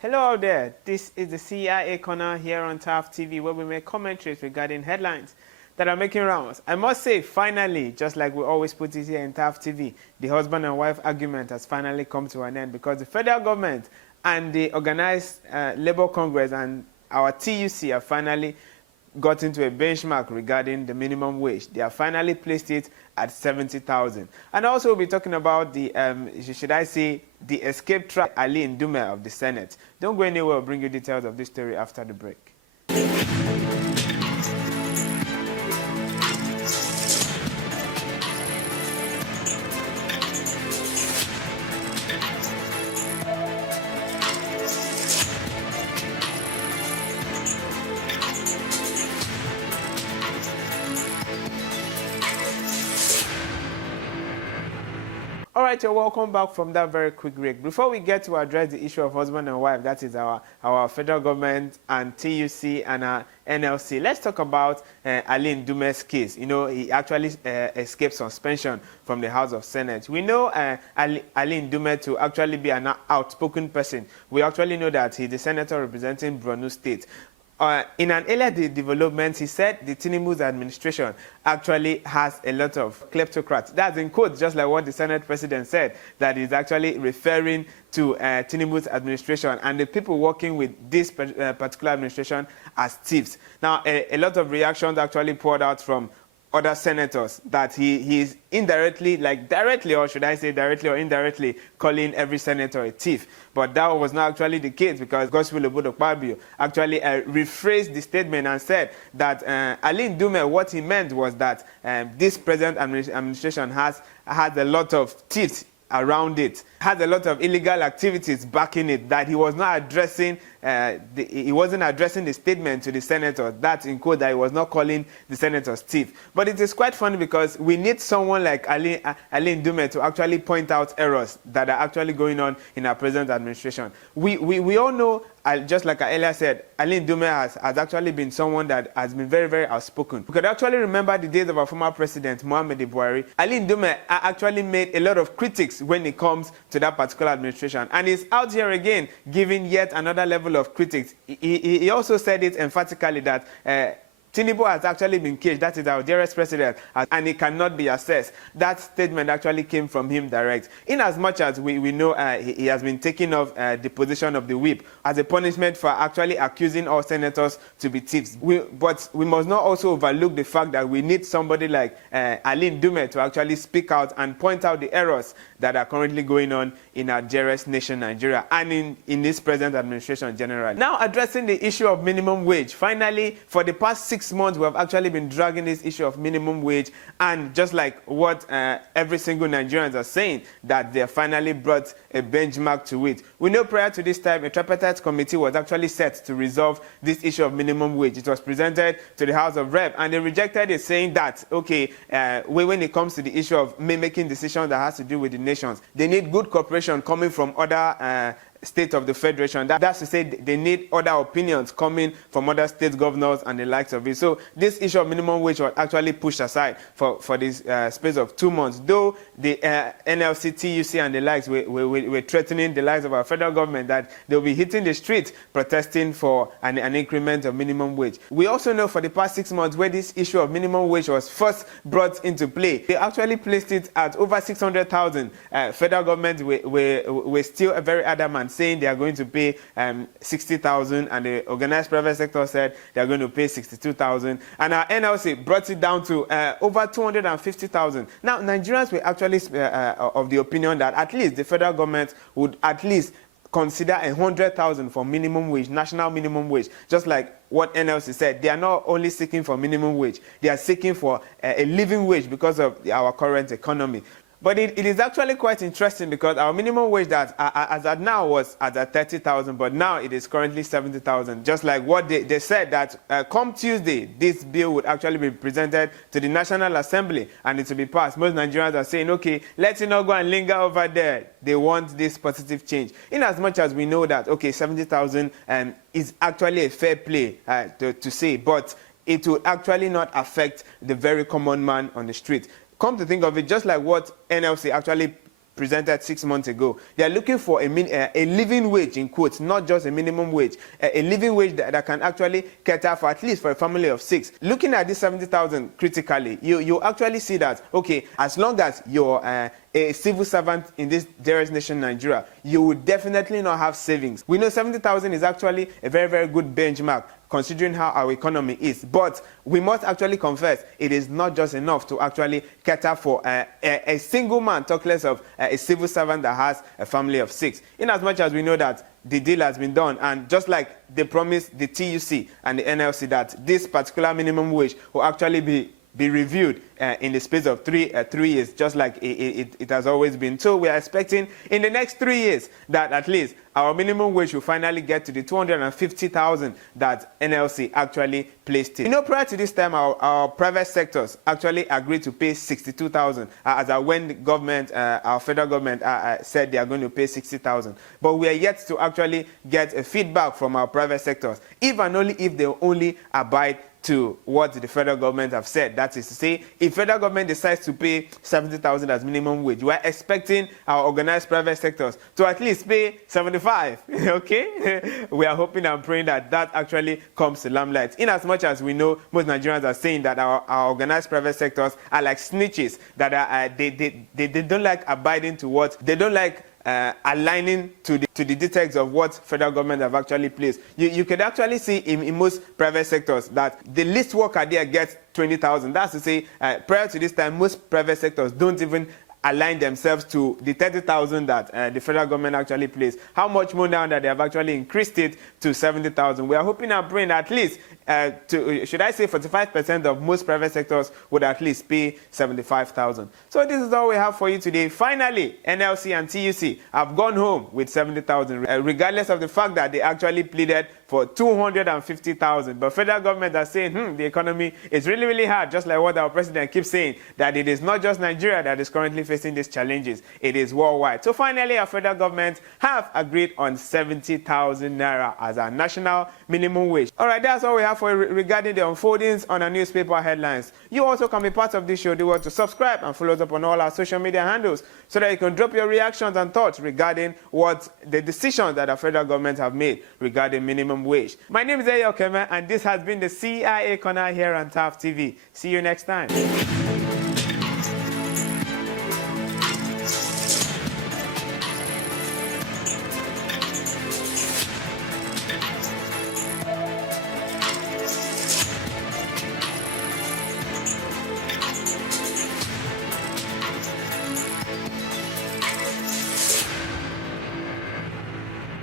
Hello out there, this is the CIA corner here on Tues TV where we make commentaries regarding headlines that are making rounds. I must say, finally, just like we always put it here in Tues TV, the husband and wife argument has finally come to an end because the federal government and the Organized Labour Congress and our Tues have finally got into a benchmark regarding the minimum wage. They have finally placed it at 70,000. And also we'll be talking about the, should I say, the escape trap Ali Ndume of the Senate. Don't go anywhere, I'll bring you details of this story after the break. All right, you're welcome back from that very quick break. Before we get to address the issue of husband and wife, that is our federal government and TUC and our NLC, let's talk about Ali Ndume's case. You know, he actually escaped suspension from the House of Senate. We know Ali Ndume to actually be an outspoken person. We actually know that he's the senator representing Borno State. In an earlier development, he said the Tinubu's administration actually has a lot of kleptocrats. That's in quotes, just like what the Senate president said, that is actually referring to Tinubu's administration and the people working with this particular administration as thieves. Now, a lot of reactions actually poured out from other senators that he is indirectly, like directly, or should I say directly or indirectly, calling every senator a thief. But that was not actually the case because Gospel Obodokpabio actually rephrased the statement and said that Ali Ndume, what he meant was that this present administration has a lot of thieves around it, has a lot of illegal activities backing it, that he was not addressing, he wasn't addressing the statement to the senators, that in quote, that he was not calling the senators thief. But it is quite funny because we need someone like Ali Ndume to actually point out errors that are actually going on in our present administration. We all know, just like I earlier said, Ali Ndume has actually been someone that has been very, very outspoken. We could actually remember the days of our former president, Muhammadu Buhari. Ali Ndume actually made a lot of critics when it comes to that particular administration. And he's out here again giving yet another level of critics. He also said it emphatically that Tinubu has actually been caged, that is our dearest president, and he cannot be assessed. That statement actually came from him direct. In as much as we know he has been taking off the position of the whip as a punishment for actually accusing all senators to be thieves. But we must not also overlook the fact that we need somebody like Ali Ndume to actually speak out and point out the errors that are currently going on in our dearest nation, Nigeria, and in this present administration generally. Now addressing the issue of minimum wage. Finally, for the past 6 months, we have actually been dragging this issue of minimum wage, and just like what every single Nigerians are saying, that they finally brought a benchmark to it. We know prior to this time, a tripartite committee was actually set to resolve this issue of minimum wage. It was presented to the House of Rep, and they rejected it, saying that, okay, when it comes to the issue of making decisions that has to do with the nations, they need good cooperation coming from other state of the federation. That's to say they need other opinions coming from other state governors and the likes of it. So this issue of minimum wage was actually pushed aside for this space of 2 months, though the NLC, TUC and the likes were threatening the lives of our federal government that they'll be hitting the streets protesting for an increment of minimum wage. We also know for the past 6 months where this issue of minimum wage was first brought into play, they actually placed it at over 600,000. Federal government were still very adamant, saying they are going to pay 60,000, and the organized private sector said they are going to pay 62,000, and our NLC brought it down to over 250,000. Now, Nigerians were actually of the opinion that at least the federal government would at least consider 100,000 for minimum wage, national minimum wage, just like what NLC said. They are not only seeking for minimum wage, they are seeking for a living wage because of our current economy. But it is actually quite interesting because our minimum wage that as at now was at 30,000, but now it is currently 70,000. Just like what they said that come Tuesday, this bill would actually be presented to the National Assembly and it will be passed. Most Nigerians are saying, okay, let's not go and linger over there. They want this positive change. In as much as we know that, okay, 70,000 is actually a fair play to say, but it will actually not affect the very common man on the street. Come to think of it, just like what NLC actually presented 6 months ago. They are looking for a living wage, in quotes, not just a minimum wage, a living wage that can actually cater for at least for a family of 6. Looking at this 70,000 critically, you actually see that, okay, as long as you're a civil servant in this dearest nation, Nigeria, you would definitely not have savings. We know 70,000 is actually a very, very good benchmark considering how our economy is. But we must actually confess it is not just enough to actually cater for a single man, talk less of a civil servant that has a family of 6. In as much as we know that the deal has been done, and just like they promised the TUC and the NLC that this particular minimum wage will actually be reviewed in the space of 3 years, just like it has always been. So we are expecting in the next 3 years that at least our minimum wage will finally get to the 250,000 that NLC actually placed it. You know, prior to this time, our private sectors actually agreed to pay 62,000 as when the government, our federal government said they are going to pay 60,000. But we are yet to actually get a feedback from our private sectors, if and only if they only abide to what the federal government have said. That is to say, if federal government decides to pay 70,000 as minimum wage, we are expecting our organized private sectors to at least pay 75. Okay? We are hoping and praying that that actually comes to limelight. In as much as we know, most Nigerians are saying that our organized private sectors are like snitches, that are, they don't like abiding to what, they don't like aligning to the details of what federal government have actually placed. You could actually see in most private sectors that the least worker there gets 20,000. That's to say, prior to this time, most private sectors don't even align themselves to the 30,000 that the federal government actually placed. How much more now that they have actually increased it to 70,000? We are hoping and praying at least should I say 45% of most private sectors would at least pay 75,000. So this is all we have for you today. Finally, NLC and TUC have gone home with 70,000, regardless of the fact that they actually pleaded for 250,000. But federal government are saying, the economy is really, really hard, just like what our president keeps saying, that it is not just Nigeria that is currently facing these challenges, it is worldwide. So finally, our federal government have agreed on 70,000 naira as our national minimum wage. All right, that's all we have for you regarding the unfoldings on our newspaper headlines. You also can be part of this show. Do want to subscribe and follow us up on all our social media handles so that you can drop your reactions and thoughts regarding what the decisions that our federal government have made regarding minimum wage. My name is Eyokeme, and this has been the CIA Corner here on TAF TV. See you next time.